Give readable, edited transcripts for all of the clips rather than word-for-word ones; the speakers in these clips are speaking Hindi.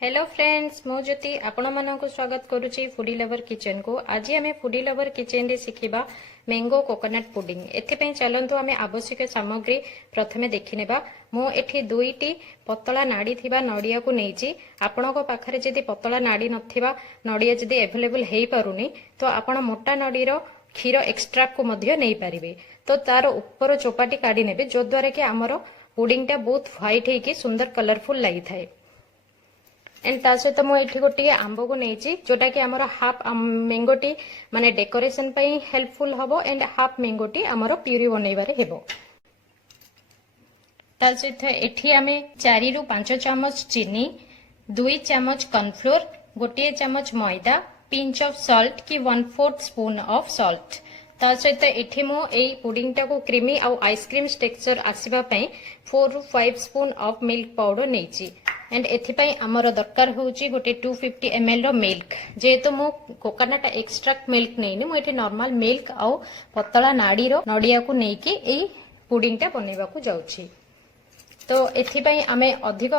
हेलो फ्रेंड्स मो ज्योति आपण मानक स्वागत करुच्ची फूडी लवर किचन को। आज आम फूडी लवर किचन रे शिखिबा मैंगो कोकोनट पुडिंग। एथिपई चलंतु आम आवश्यक सामग्री प्रथमे देखिनेबा। मु एठी दुईटी पतला नाड़ी थिबा नड़िया को नेइची। आपणक पाखरे जदि पतला नाड़ी नथिबा नड़िया जदि अवेलेबल हेई पारुनी तो आपण मोटा नड़ीर क्षीर एक्सट्रैक्ट को मध्य नहीं पारिबे। तो तार ऊपर चोपाटी काढी नेबे जो द्वारा कि हमर पुडिंग टा बहुत व्हाइट हेकी सुंदर कलरफुल लागि थाए। एंड ता सहित मुझे गोटे आंब को नहीं जोटा कि आमर हाफ मैंगोटी माने डेकोरेशन पई हेल्पफुल हबो एंड हाफ मैंगोटी आमर प्यूरी बनइबारे हेबो। ता सहित एठी आमे 4 रु 5 चमच चीनी, 2 चमच कॉर्नफ्लोर, गोटे चमच मैदा, पिंच ऑफ सॉल्ट कि 1/4 स्पून ऑफ सॉल्ट। ता सहित एठी मो एई पुडिंग टा को क्रीमी आउ आइसक्रीम टेक्सचर आसीबा पई 4 रु 5 स्पून ऑफ मिल्क पाउडर नेची। एंड एथिपाई आमर दरकार होउची गोटे 250 ml रो मिल्क। जेहेतु मो कोकोनट एक्सट्रैक्ट मिल्क नेइनी मो एठी नॉर्मल मिल्क आउ पतला नाड़ी रो नड़िया को नेकी एई पुडिंग टा बनेबा को जाउची। तो एथिपाई आमे अधिक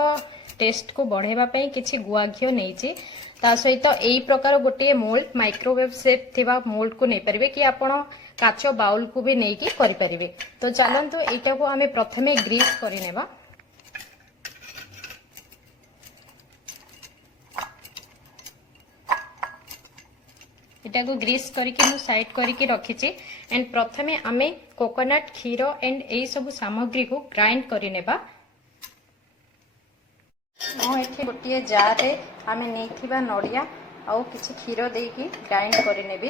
टेस्ट को बढ़ेबा पई किछि गुआ घियो नेइची। ता सहित एई प्रकार गोटे मोल्ड माइक्रोवेव सेट थिबा मोल्ड को नै परिबे कि आपण काचो बाउल को भी नेकी करि परिबे। तो चलंतु एटा को आमे प्रथमे ग्रीस करि नेबा। एटा को ग्रीस करके मु साइड करके रखिछि। एंड प्रथमे आमे कोकोनट क्षीर एंड एई सब सामग्री को ग्राइंड करि नेबा। मो एठी गोटे जार रे आमे नेथिबा नड़िया आउ किछि क्षीर देकी ग्राइंड करि नेबी।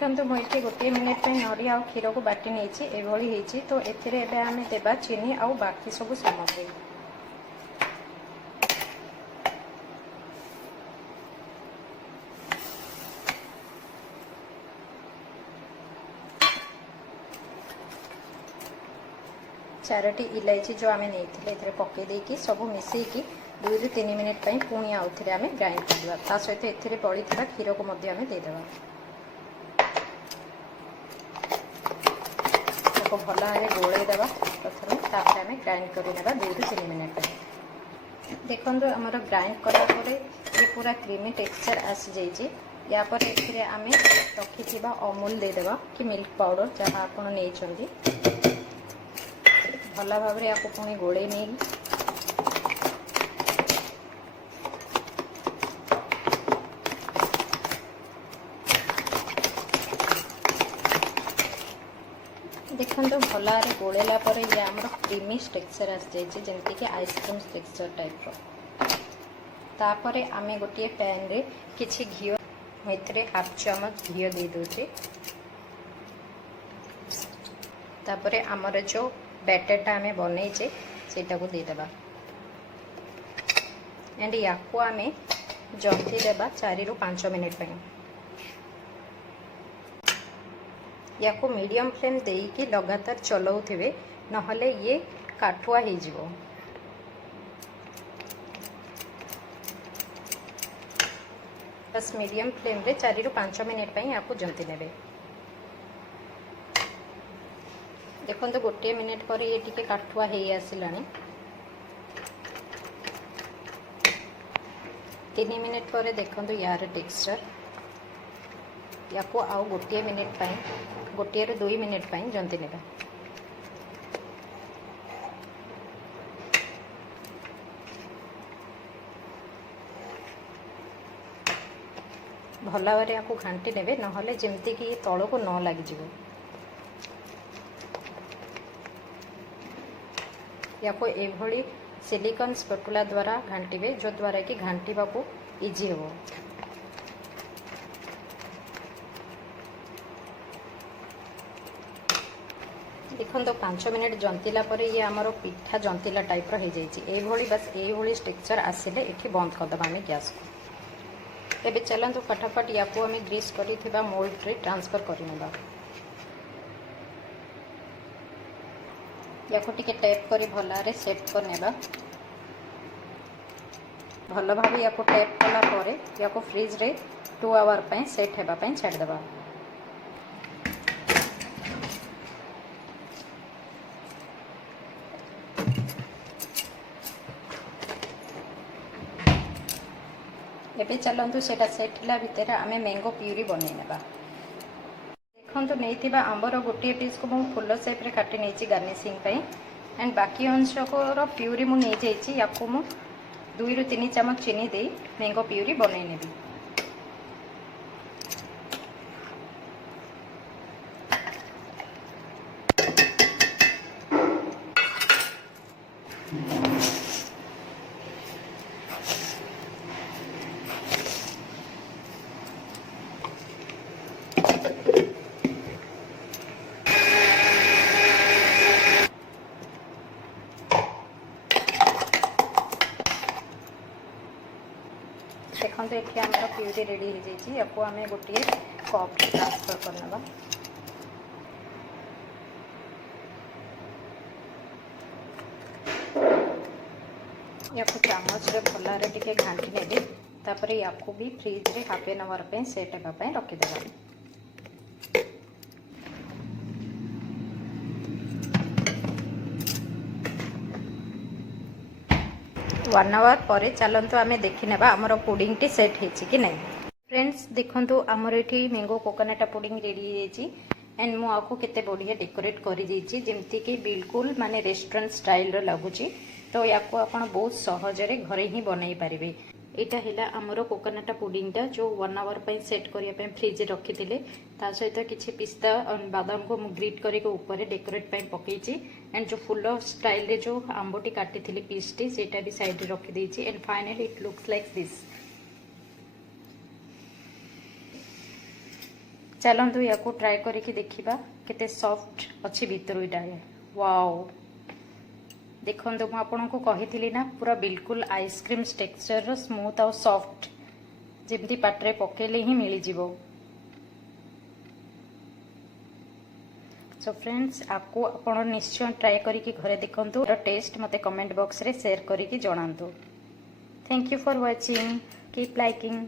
देखो मुझे गोटे मिनिट में नड़िया और क्षीर को बाटी नहीं एभली। तो एथिरे एबे आमे देबा चीनी आउ बाकी सब सामग्री। चारोटी इलायची जो आमे नहीं एथिरे पके देकी सब मिसेकी 2 रु 3 मिनिट पई पुणी आउ थिरे आमे ग्राइंड करबा। ता सहित एथिरे बळी थिबा क्षीर को मध्य आमे दे देबा। को भल भाव गोले देवा प्रथम तापर आम ग्राइंड कर 2 रु 3 मिनिट। देखो आमर ग्राइंड कलापर ये पूरा क्रीमी टेक्सचर आसी जाइए। या पर एथिरे आमे रखि अमूल देदेबा कि मिल्क पाउडर जहाँ आपन नहीं भल भाव या पुणी गोले नहीं। देखो भल भाव गोलेला पर ये आमर क्रीमी टेक्सचर आसी जाइए जमती कि आइसक्रीम टेक्सचर टाइप रो। तापरे आमे गोटे पैन रे किछि घियो एथिरे हाफ चमच घियो दे दोचे। तापरे आमर जो बैटरटा आमे बनैचे सेटा को दे देबा। एंड याको आमे जंती देबा 4 रु 5 मिनिट पई। या को मीडियम फ्लेम देकी लगातार चलाउथिबे नहले ये काठुआ हो जिवो। बस मीडियम फ्लेम रे 4 रु 5 मिनिट पई आपको जंती नेबे। देखो तो गोटे मिनिट पर ये टिके काठुआ हो आसिलानी। 3 मिनिट पर देखो यार टेक्सचर या को आउ गोटे मिनिट पई गोटे रु 2 मिनिट पई जंती नेबा। भल भाव आपको घांटी नेबे नहले जेमती कि तल को न लग जिवो। या को एभली सिलिकॉन स्पैटुला द्वारा घांटीबे जो द्वारा कि घांटीबा को इजी हो। देखो तो 5 मिनिट जंतीला पर ये आमर पिठा जंतीला टाइप रो हो जाइए। एभली बस एभली टेक्सचर आसिले एठी बंद करदबा आमे गैस को। एबे चलंतु फटाफट या को आमे ग्रीस करिथिबा मोल्ड रे ट्रांसफर करिनेबा। या को टिके टैप करी भल भाव सेट करनेबा। भल भाव या टैप कला या फ्रिज रे 2 आवर पे सेट होगा छाड़देवा। एबे चलतु सेटा सेट ला भितर आम मैंगो प्यूरी बनई नेबा। देखो नहीं आंबर गोटे पीस को मुझे फुल सेप रे काटी नहीं गार्निशिंग एंड बाकी अंश को प्यूरी मुझे या 2 ରୁ 3 चामच चीनी दे मैंगो प्यूरी बनई नेबी। देखो ये आम प्यूरी रेडी हो जाए आम गोटे कप ट्रांसफर करना। या चामच भल टे घाटी ने तापर या भी फ्रिज रे हाफ एन आवर पे सेट होगा रखीदे। 1 आवर पर चलतु आम देखी नेबा आमर पुडिंग टी सेट होती कि नहीं। फ्रेंड्स देखंतु आमर ये मैंगो कोकोनट पुडिंग रेडी हो एंड मुझे केते बढ़िया डेकोरेट कर जमती कि बिल्कुल माने रेस्टोरेंट स्टाइल लगुच। तो या आप बहुत सहजरे घरे ही बनई पारे। यहाँ है आमर कोकोनट पुडिंगटा जो 1 आवर पर सेट करने फ्रिज रखी थे सहित किसी पिस्ता बादाम को ग्रीट करके ऊपर डेकोरेट पकई एंड जो फुल स्टाइल रे जो आंबटी काटी थी पीस टी सेटा भी साइड रे रखी देछि and finally it looks like this. चलतु या ट्राए करके देखा केते सॉफ्ट अच्छी भीतर यहाँ। वाओ देखो मुझे आपको कही ना पूरा बिल्कुल आइसक्रीम टेक्सचर स्मूथ और सॉफ्ट जमती पाट्रे पकेले ही मिल जिवो। सो फ्रेंड्स आपको आप निश्चय ट्राए करके घरे देखंतु टेस्ट मते कमेंट बॉक्स रे शेयर करके जणांतु। Thank you for watching keep liking.